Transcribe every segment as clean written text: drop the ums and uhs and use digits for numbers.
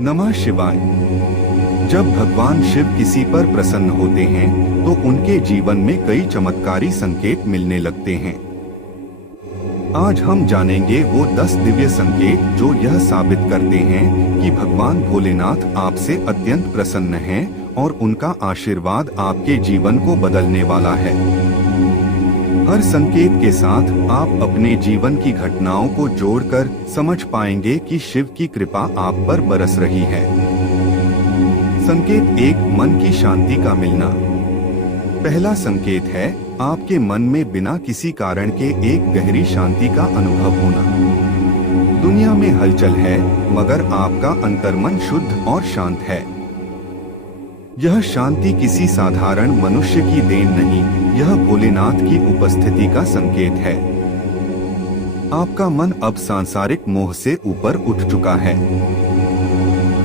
नमः शिवाय। जब भगवान शिव किसी पर प्रसन्न होते हैं तो उनके जीवन में कई चमत्कारी संकेत मिलने लगते हैं। आज हम जानेंगे वो 10 दिव्य संकेत जो यह साबित करते हैं कि भगवान भोलेनाथ आपसे अत्यंत प्रसन्न हैं और उनका आशीर्वाद आपके जीवन को बदलने वाला है। हर संकेत के साथ आप अपने जीवन की घटनाओं को जोड़कर समझ पाएंगे कि शिव की कृपा आप पर बरस रही है। संकेत 1, मन की शांति का मिलना। पहला संकेत है आपके मन में बिना किसी कारण के एक गहरी शांति का अनुभव होना। दुनिया में हलचल है मगर आपका अंतर्मन शुद्ध और शांत है। यह शांति किसी साधारण मनुष्य की देन नहीं, यह भोलेनाथ की उपस्थिति का संकेत है। आपका मन अब सांसारिक मोह से ऊपर उठ चुका है।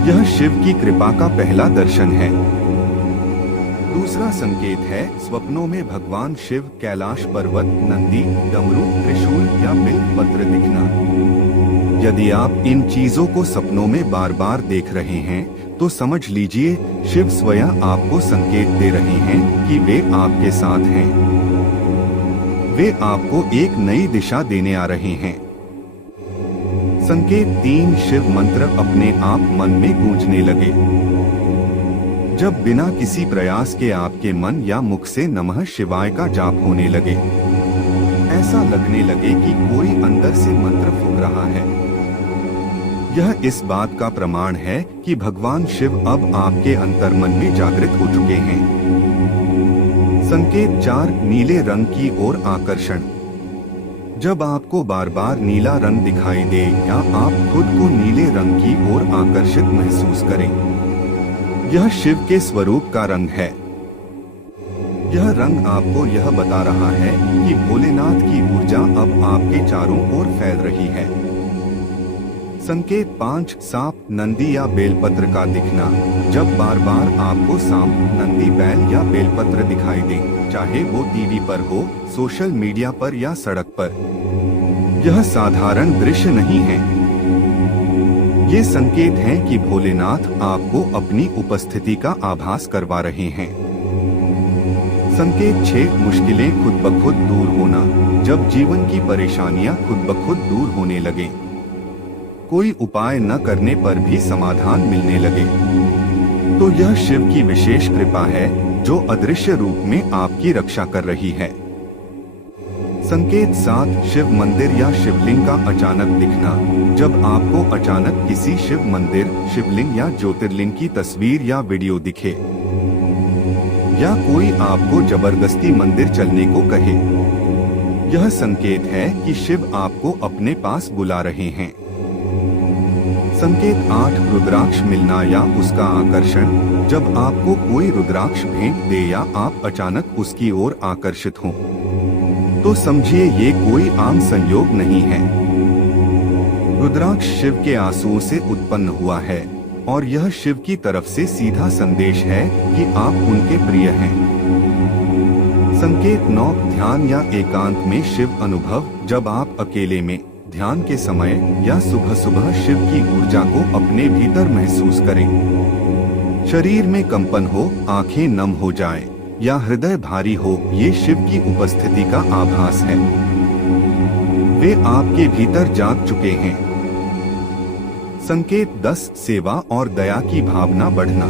यह शिव की कृपा का पहला दर्शन है। दूसरा संकेत है स्वप्नों में भगवान शिव कैलाश पर्वत, नंदी, डमरू, त्रिशूल या बिल्व पत्र दिखना। यदि आप इन चीजों को सपनों में बार बार देख रहे हैं तो समझ लीजिए शिव स्वयं आपको संकेत दे रहे हैं कि वे आपके साथ हैं। वे आपको एक नई दिशा देने आ रहे हैं। संकेत 3, शिव मंत्र अपने आप मन में गूंजने लगे। जब बिना किसी प्रयास के आपके मन या मुख से नमः शिवाय का जाप होने लगे, ऐसा लगने लगे कि कोई अंदर से मंत्र फूंक रहा है। यह इस बात का प्रमाण है कि भगवान शिव अब आपके अंतर्मन में जागृत हो चुके हैं। संकेत 4, नीले रंग की ओर आकर्षण। जब आपको बार बार नीला रंग दिखाई दे या आप खुद को नीले रंग की ओर आकर्षित महसूस करें, यह शिव के स्वरूप का रंग है। यह रंग आपको यह बता रहा है कि भोलेनाथ की ऊर्जा अब आपके चारों ओर फैल रही है। संकेत 5, सांप, नंदी या बेलपत्र का दिखना। जब बार बार आपको सांप, नंदी, बैल या बेलपत्र दिखाई दे, चाहे वो टीवी पर हो, सोशल मीडिया पर या सड़क पर, यह साधारण दृश्य नहीं है। ये संकेत हैं कि भोलेनाथ आपको अपनी उपस्थिति का आभास करवा रहे हैं। संकेत 6, मुश्किलें खुद ब खुद दूर होना। जब जीवन की परेशानियां खुद ब खुद दूर होने लगे, कोई उपाय न करने पर भी समाधान मिलने लगे, तो यह शिव की विशेष कृपा है जो अदृश्य रूप में आपकी रक्षा कर रही है। संकेत 7, शिव मंदिर या शिवलिंग का अचानक दिखना। जब आपको अचानक किसी शिव मंदिर, शिवलिंग या ज्योतिर्लिंग की तस्वीर या वीडियो दिखे, या कोई आपको जबरदस्ती मंदिर चलने को कहे, यह संकेत है कि शिव आपको अपने पास बुला रहे हैं। संकेत 8, रुद्राक्ष मिलना या उसका आकर्षण। जब आपको कोई रुद्राक्ष भेंट दे या आप अचानक उसकी ओर आकर्षित हों, तो समझिए ये कोई आम संयोग नहीं है। रुद्राक्ष शिव के आंसुओं से उत्पन्न हुआ है और यह शिव की तरफ से सीधा संदेश है कि आप उनके प्रिय हैं। संकेत 9, ध्यान या एकांत में शिव अनुभव। जब आप अकेले में ध्यान के समय या सुबह सुबह शिव की ऊर्जा को अपने भीतर महसूस करें। शरीर में कंपन हो, आंखें नम हो जाएं, या हृदय भारी हो, ये शिव की उपस्थिति का आभास है। वे आपके भीतर जाग चुके हैं। संकेत 10, सेवा और दया की भावना बढ़ना।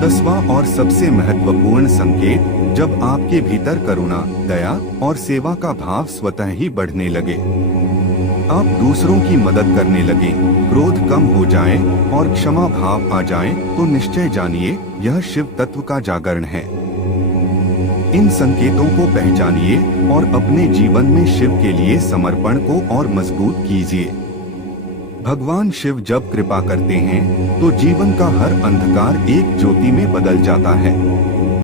10वां और सबसे महत्वपूर्ण संकेत, जब आपके भीतर करुणा, दया और सेवा का भाव स्वतः ही बढ़ने लगे, आप दूसरों की मदद करने लगे, क्रोध कम हो जाए और क्षमा भाव आ जाए, तो निश्चय जानिए यह शिव तत्व का जागरण है। इन संकेतों को पहचानिए और अपने जीवन में शिव के लिए समर्पण को और मजबूत कीजिए। भगवान शिव जब कृपा करते हैं तो जीवन का हर अंधकार एक ज्योति में बदल जाता है।